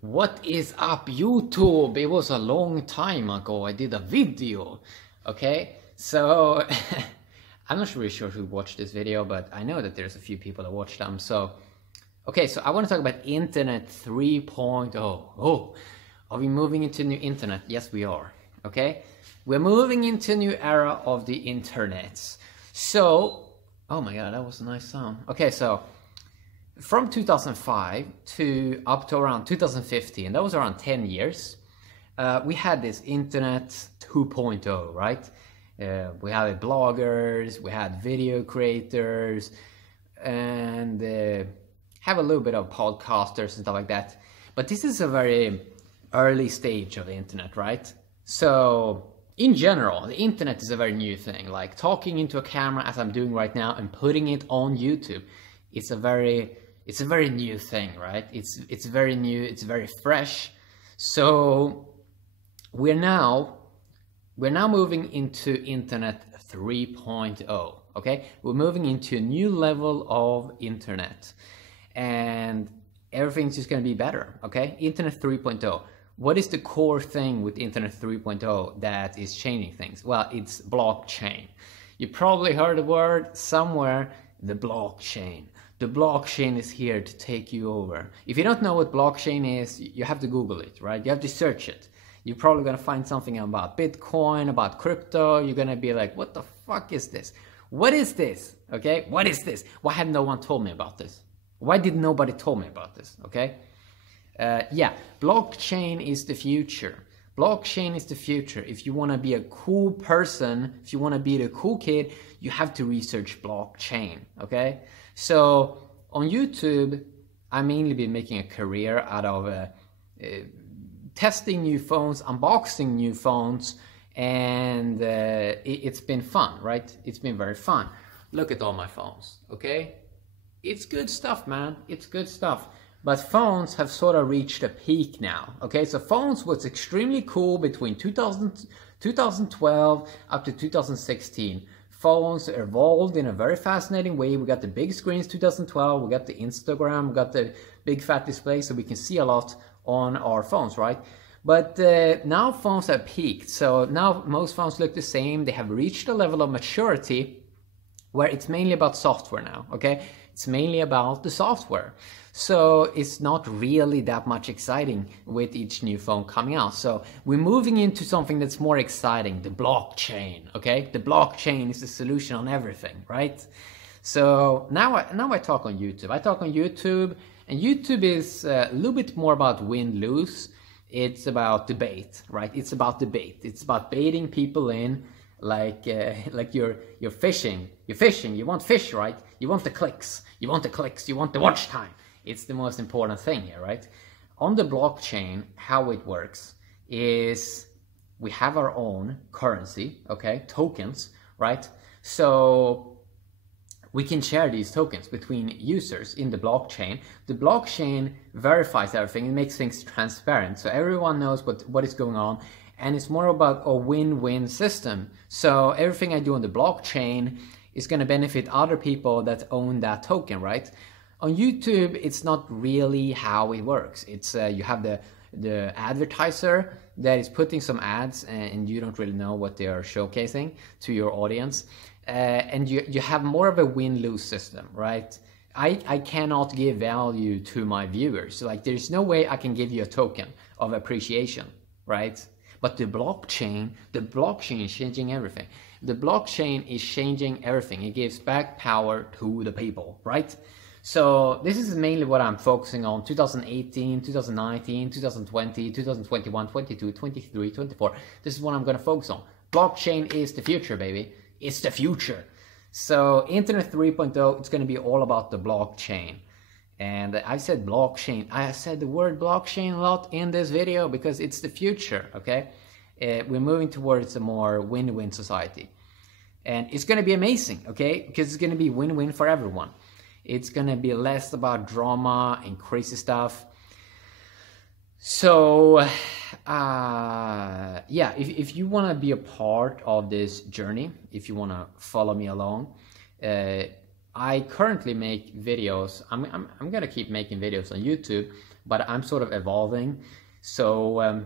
What is up, YouTube? It was a long time ago I did a video. Okay, so I'm not really sure who watched this video, but I know that there's a few people that watched them. So okay, so I want to talk about Internet 3.0. Oh, are we moving into new internet? Yes, we are. Okay, we're moving into a new era of the internet. So, oh my god, that was a nice sound. Okay, so from 2005 to up to around 2015, that was around 10 years, we had this Internet 2.0, right? We had bloggers, we had video creators, and have a little bit of podcasters and stuff like that. But this is a very early stage of the internet, right? So in general, the internet is a very new thing. Like talking into a camera as I'm doing right now and putting it on YouTube, it's a very new thing, right? It's very new, it's very fresh. So we're now moving into Internet 3.0, okay? We're moving into a new level of internet, and everything's just gonna be better, okay? Internet 3.0. What is the core thing with Internet 3.0 that is changing things? Well, it's blockchain. You probably heard the word somewhere, the blockchain. The blockchain is here to take you over. If you don't know what blockchain is, you have to Google it, right? You have to search it. You're probably gonna find something about Bitcoin, about crypto. You're gonna be like, what the fuck is this? What is this? Okay, what is this? Why had no one told me about this? Why did nobody told me about this? Okay, yeah, blockchain is the future. Blockchain is the future. If you want to be a cool person, if you want to be the cool kid, you have to research blockchain, okay? So on YouTube, I've mainly been making a career out of testing new phones, unboxing new phones, and it's been fun, right? It's been very fun. Look at all my phones, okay? It's good stuff, man. It's good stuff. But phones have sort of reached a peak now, okay? So phones was extremely cool between 2012 up to 2016. Phones evolved in a very fascinating way. We got the big screens 2012, we got the Instagram, we got the big fat display, so we can see a lot on our phones, right? But now phones have peaked. So now most phones look the same. They have reached a level of maturity where it's mainly about software now, okay? It's mainly about the software. So it's not really that much exciting with each new phone coming out. So we're moving into something that's more exciting, the blockchain, okay? The blockchain is the solution on everything, right? So now I talk on YouTube. I talk on YouTube, and YouTube is a little bit more about win-lose. It's about debate, right? It's about debate. It's about baiting people in, like you're fishing. You're fishing. You want fish, right? You want the clicks. You want the clicks. You want the watch time. It's the most important thing here, right? On the blockchain, how it works is we have our own currency, okay? Tokens, right? So we can share these tokens between users in the blockchain. The blockchain verifies everything. It makes things transparent, so everyone knows what is going on. And it's more about a win-win system. So everything I do on the blockchain is going to benefit other people that own that token, right? On YouTube, it's not really how it works. It's you have the advertiser that is putting some ads, and you don't really know what they are showcasing to your audience. And you have more of a win-lose system, right? I cannot give value to my viewers. So like, there's no way I can give you a token of appreciation, right? But the blockchain is changing everything. The blockchain is changing everything. It gives back power to the people, right? So this is mainly what I'm focusing on: 2018, 2019, 2020, 2021, 22, 23, 24. This is what I'm going to focus on. Blockchain is the future, baby. It's the future. So Internet 3.0, it's going to be all about the blockchain. And I said blockchain. I said the word blockchain a lot in this video because it's the future, okay? We're moving towards a more win-win society. And it's going to be amazing, okay? Because it's going to be win-win for everyone. It's going to be less about drama and crazy stuff. So, yeah, if you want to be a part of this journey, if you want to follow me along, I currently make videos. I'm gonna keep making videos on YouTube, but I'm sort of evolving. So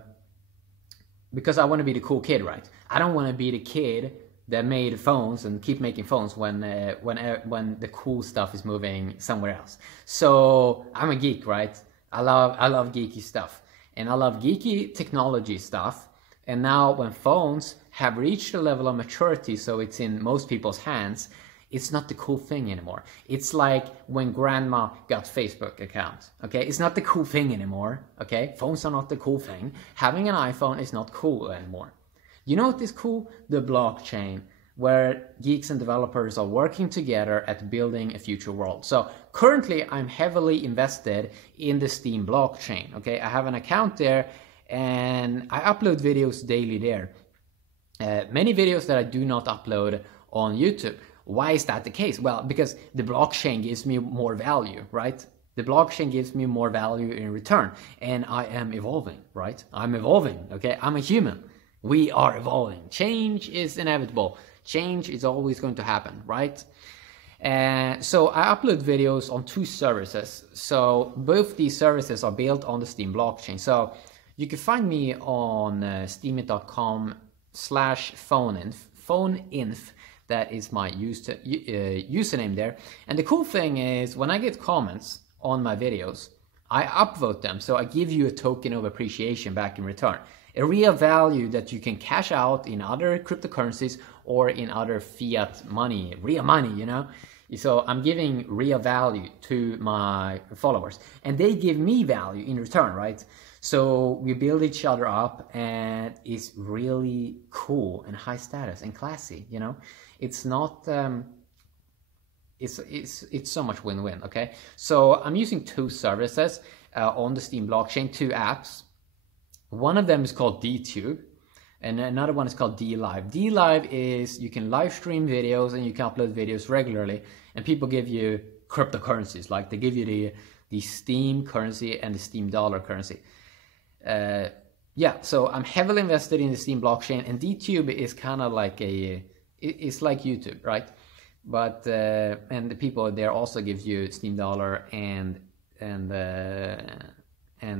because I want to be the cool kid, right? I don't want to be the kid that made phones and keep making phones when the cool stuff is moving somewhere else. So I'm a geek, right? I love geeky stuff, and I love geeky technology stuff. And now when phones have reached a level of maturity, so it's in most people's hands, it's not the cool thing anymore. It's like when grandma got Facebook account, okay? It's not the cool thing anymore, okay? Phones are not the cool thing. Having an iPhone is not cool anymore. You know what is cool? The blockchain, where geeks and developers are working together at building a future world. So currently I'm heavily invested in the Steam blockchain, okay? I have an account there and I upload videos daily there. Many videos that I do not upload on YouTube. Why is that the case? Well, because the blockchain gives me more value, right? The blockchain gives me more value in return, and I am evolving, right? I'm evolving, okay? I'm a human. We are evolving. Change is inevitable. Change is always going to happen, right? So I upload videos on 2 services. So both these services are built on the Steam blockchain. So you can find me on steemit.com/phoneinf. That is my username there. And the cool thing is, when I get comments on my videos, I upvote them. So I give you a token of appreciation back in return. A real value that you can cash out in other cryptocurrencies or in other fiat money, real money, you know? So I'm giving real value to my followers, and they give me value in return, right? So we build each other up, and it's really cool and high status and classy, you know? It's not, it's so much win-win, okay? So I'm using 2 services on the Steam blockchain, 2 apps. One of them is called DTube, and another one is called DLive. DLive is you can live stream videos and you can upload videos regularly, and people give you cryptocurrencies, like they give you the Steam currency and the Steam dollar currency. Yeah, so I'm heavily invested in the Steam blockchain, and DTube is kind of like it's like YouTube, right? But and the people there also gives you Steam dollar and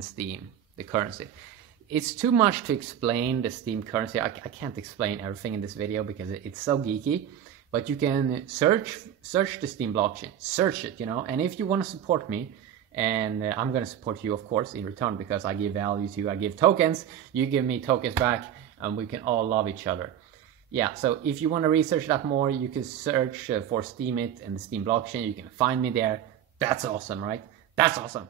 Steam, the currency. It's too much to explain the Steam currency. I can't explain everything in this video because it's so geeky. But you can search the Steam blockchain, search it, you know. And if you want to support me, and I'm going to support you, of course, in return, because I give value to you. I give tokens, you give me tokens back, and we can all love each other. Yeah, so if you want to research that more, you can search for Steemit and the Steam blockchain. You can find me there. That's awesome, right? That's awesome.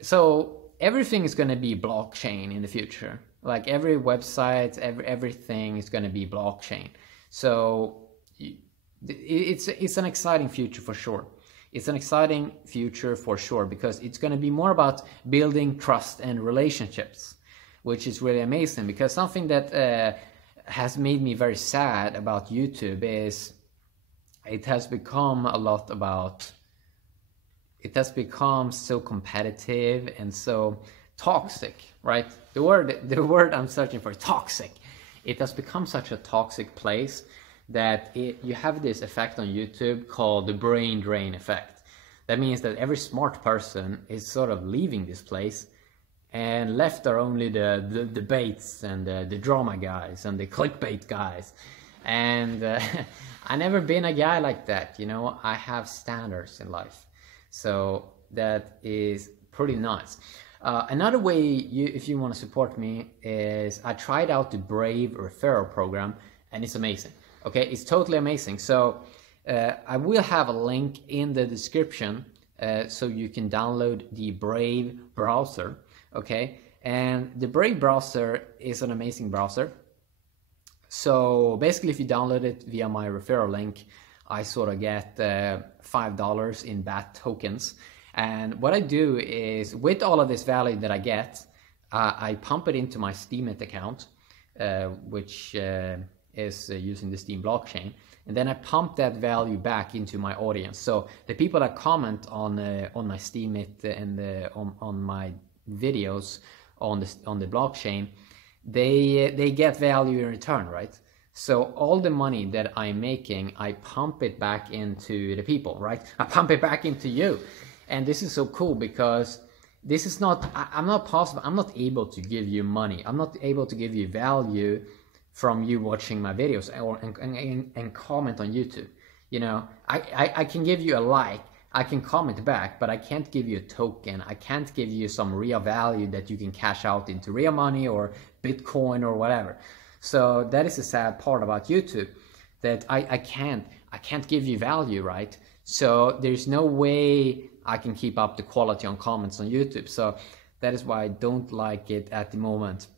So everything is going to be blockchain in the future. Like every website, everything is going to be blockchain. So it's an exciting future for sure. It's an exciting future for sure, because it's going to be more about building trust and relationships, which is really amazing. Because something that has made me very sad about YouTube is it has become so competitive and so toxic, right? The word I'm searching for is toxic. It has become such a toxic place that you have this effect on YouTube called the brain drain effect. That means that every smart person is sort of leaving this place, and left are only the debates and the drama guys and the clickbait guys. And I never been a guy like that, you know. I have standards in life, so that is pretty nice. Another way if you want to support me is I tried out the Brave referral program, and it's amazing. Okay, it's totally amazing. So I will have a link in the description so you can download the Brave browser. Okay, and the Brave browser is an amazing browser. So basically, if you download it via my referral link, I sort of get $5 in BAT tokens. And what I do is, with all of this value that I get, I pump it into my Steemit account, which is using the Steam blockchain, and then I pump that value back into my audience. So the people that comment on my Steemit and on my videos on the blockchain, they get value in return, right? So all the money that I'm making, I pump it back into the people, right? I pump it back into you. And this is so cool because this is not, I'm not possible, I'm not able to give you money. I'm not able to give you value from you watching my videos and comment on YouTube. You know, I can give you a like, I can comment back, but I can't give you a token. I can't give you some real value that you can cash out into real money or Bitcoin or whatever. So that is a sad part about YouTube, that I can't give you value, right? So there's no way I can keep up the quality on comments on YouTube. So that is why I don't like it at the moment.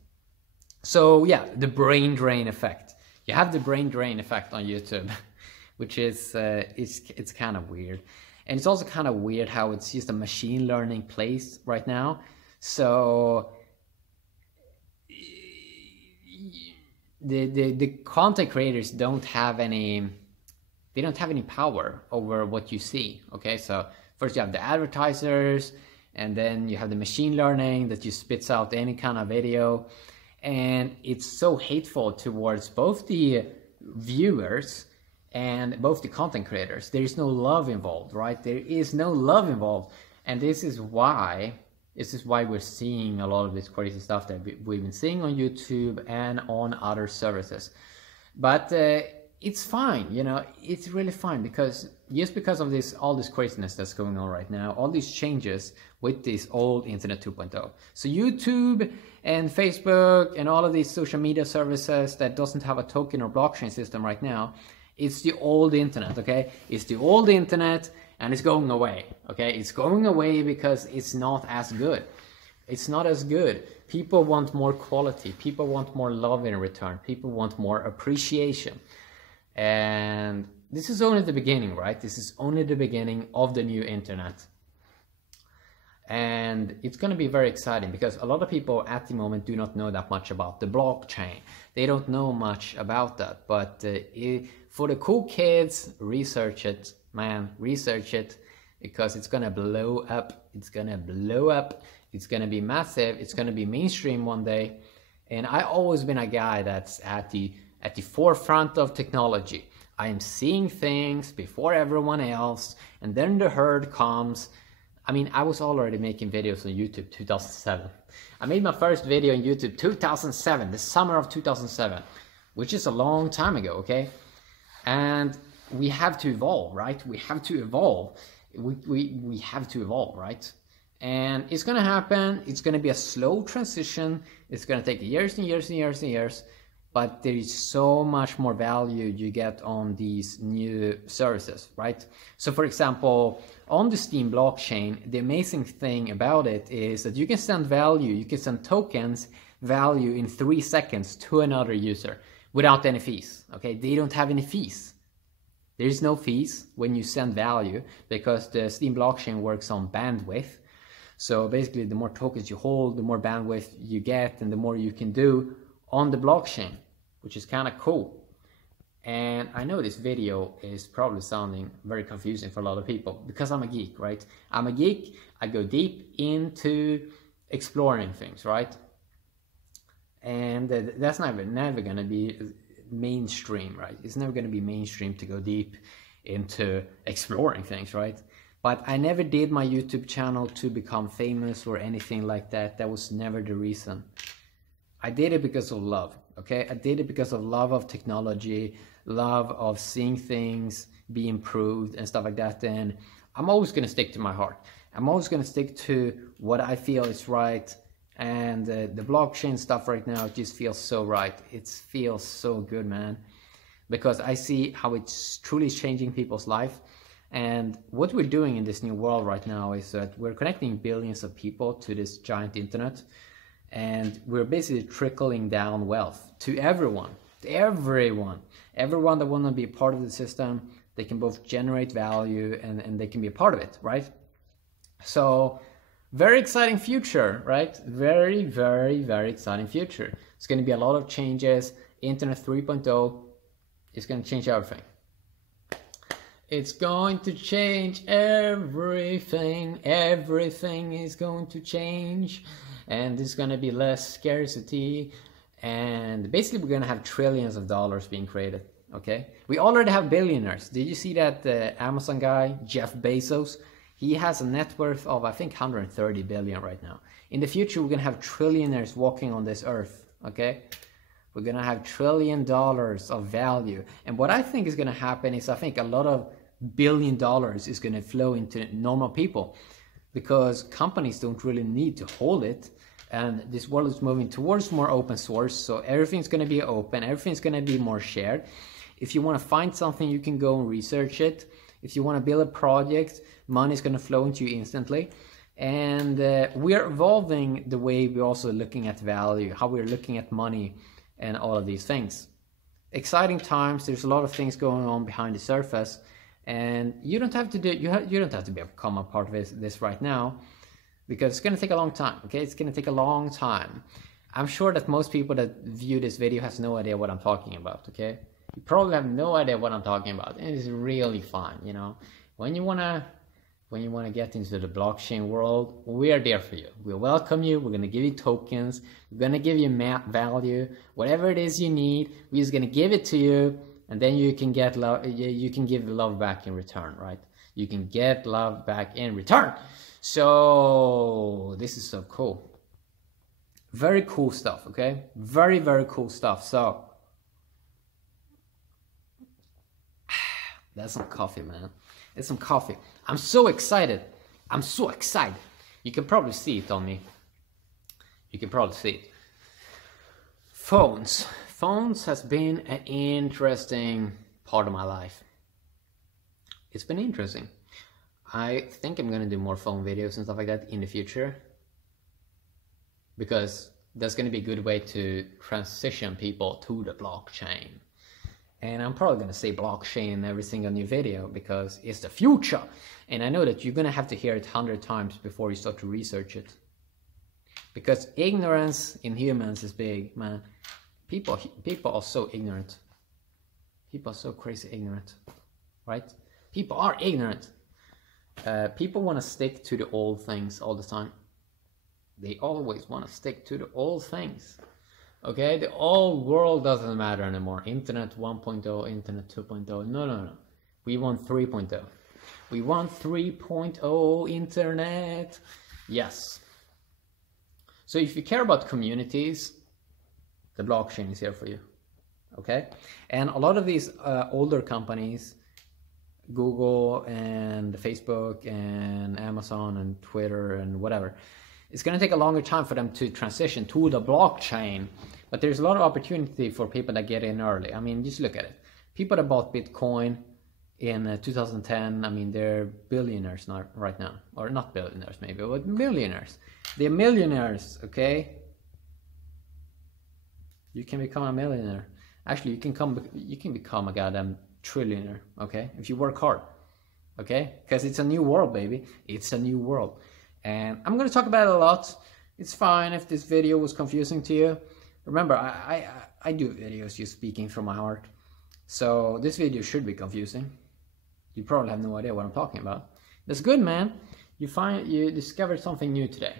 So yeah, the brain drain effect. You have the brain drain effect on YouTube, which is it's kind of weird. And it's also kind of weird how it's just a machine learning place right now. So the content creators don't have any power over what you see. Okay, so first you have the advertisers, and then you have the machine learning that just spits out any kind of video, and it's so hateful towards both the viewers and both the content creators. There is no love involved, right? There is no love involved, and this is why we're seeing a lot of this crazy stuff that we've been seeing on YouTube and on other services. But it's fine, you know, it's really fine, because just because of all this craziness that's going on right now, all these changes with this old Internet 2.0. So YouTube and Facebook and all of these social media services that doesn't have a token or blockchain system right now, it's the old internet, okay? It's the old internet, and it's going away, okay? It's going away because it's not as good. It's not as good. People want more quality. People want more love in return. People want more appreciation. And this is only the beginning, right? This is only the beginning of the new internet. And it's going to be very exciting, because a lot of people at the moment do not know that much about the blockchain. They don't know much about that. But for the cool kids, research it, man, research it, because it's going to blow up. It's going to blow up. It's going to be massive. It's going to be mainstream one day. And I've always been a guy that's at the forefront of technology. I am seeing things before everyone else, and then the herd comes. I mean, I was already making videos on YouTube 2007. I made my first video on YouTube 2007, the summer of 2007, which is a long time ago, okay? And we have to evolve, right? We have to evolve. We have to evolve, right? And it's gonna happen. It's gonna be a slow transition. It's gonna take years and years and years and years. But there is so much more value you get on these new services, right? So for example, on the Steam blockchain, the amazing thing about it is that you can send value, you can send tokens, value in 3 seconds to another user without any fees, okay? They don't have any fees. There is no fees when you send value, because the Steam blockchain works on bandwidth. So basically, the more tokens you hold, the more bandwidth you get, and the more you can do on the blockchain, which is kind of cool. And I know this video is probably sounding very confusing for a lot of people, because I'm a geek, right? I'm a geek. I go deep into exploring things, right? And that's never going to be mainstream, right? It's never going to be mainstream to go deep into exploring things, right? But I never did my YouTube channel to become famous or anything like that. That was never the reason. I did it because of love, okay? I did it because of love of technology, love of seeing things be improved and stuff like that. And I'm always going to stick to my heart. I'm always going to stick to what I feel is right. And the blockchain stuff right now just feels so right. It feels so good, man. Because I see how it's truly changing people's life. And what we're doing in this new world right now is that we're connecting billions of people to this giant internet. And we're basically trickling down wealth to everyone, everyone that want to be a part of the system. They can both generate value and they can be a part of it, right? So very exciting future, right? Very, very, very exciting future. It's going to be a lot of changes. Internet 3.0 is going to change everything. It's going to change everything. Everything is going to change. And there's going to be less scarcity, And basically we're gonna have trillions of dollars being created. Okay, we already have billionaires. Did you see that the Amazon guy, Jeff Bezos? He has a net worth of, I think, 130 billion right now. In the future, we're gonna have trillionaires walking on this earth. Okay, we're gonna have $1 trillion of value. And what I think is gonna happen is, I think a lot of $1 billion is gonna flow into normal people, because companies don't really need to hold it. And this world is moving towards more open source, so everything's gonna be open, everything's gonna be more shared. If you want to find something, you can go and research it. If you want to build a project, money is going to flow into you instantly. And we are evolving the way we're also looking at value, how we're looking at money and all of these things. Exciting times. There's a lot of things going on behind the surface, and you don't have to do you don't have to become a part of this right now, because it's going to take a long time. Okay, it's going to take a long time. I'm sure that most people that view this video has no idea what I'm talking about. Okay. You probably have no idea what I'm talking about, and it's really fun, you know. When you wanna get into the blockchain world, we are there for you. We'll welcome you. We're gonna give you tokens. We're gonna give you value, whatever it is you need. We're just gonna give it to you, and then you can get love. You can give love back in return, right? You can get love back in return. So this is so cool. Very cool stuff. Okay, very cool stuff. So. That's some coffee, man. It's some coffee. I'm so excited. I'm so excited. You can probably see it on me. You can probably see it. Phones. Phones has been an interesting part of my life. It's been interesting. I think I'm gonna do more phone videos and stuff like that in the future, because that's gonna be a good way to transition people to the blockchain. And I'm probably going to say blockchain in every single new video, because it's the future. And I know that you're going to have to hear it 100 times before you start to research it. Because ignorance in humans is big, man. People are so ignorant. People are so crazy ignorant, right? People are ignorant. People want to stick to the old things all the time. They always want to stick to the old things. Okay, the old world doesn't matter anymore. Internet 1.0, Internet 2.0. No. We want 3.0. We want 3.0 Internet. Yes. So if you care about communities, the blockchain is here for you. Okay? And a lot of these older companies, Google and Facebook and Amazon and Twitter and whatever, it's going to take a longer time for them to transition to the blockchain. But there's a lot of opportunity for people that get in early. I mean, just look at it. People that bought Bitcoin in 2010, I mean, they're billionaires now, right now. Or not billionaires maybe, but millionaires. They're millionaires, okay? You can become a millionaire. Actually, you can become a goddamn trillionaire, okay? If you work hard, okay? Because it's a new world, baby. It's a new world. And I'm going to talk about it a lot. It's fine if this video was confusing to you. Remember, I do videos just speaking from my heart. So this video should be confusing. You probably have no idea what I'm talking about. That's good, man. You discovered something new today.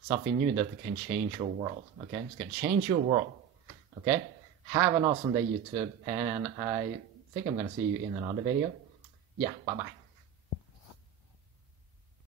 Something new that can change your world. Okay? It's going to change your world. Okay? Have an awesome day, YouTube. And I think I'm going to see you in another video. Yeah, bye-bye.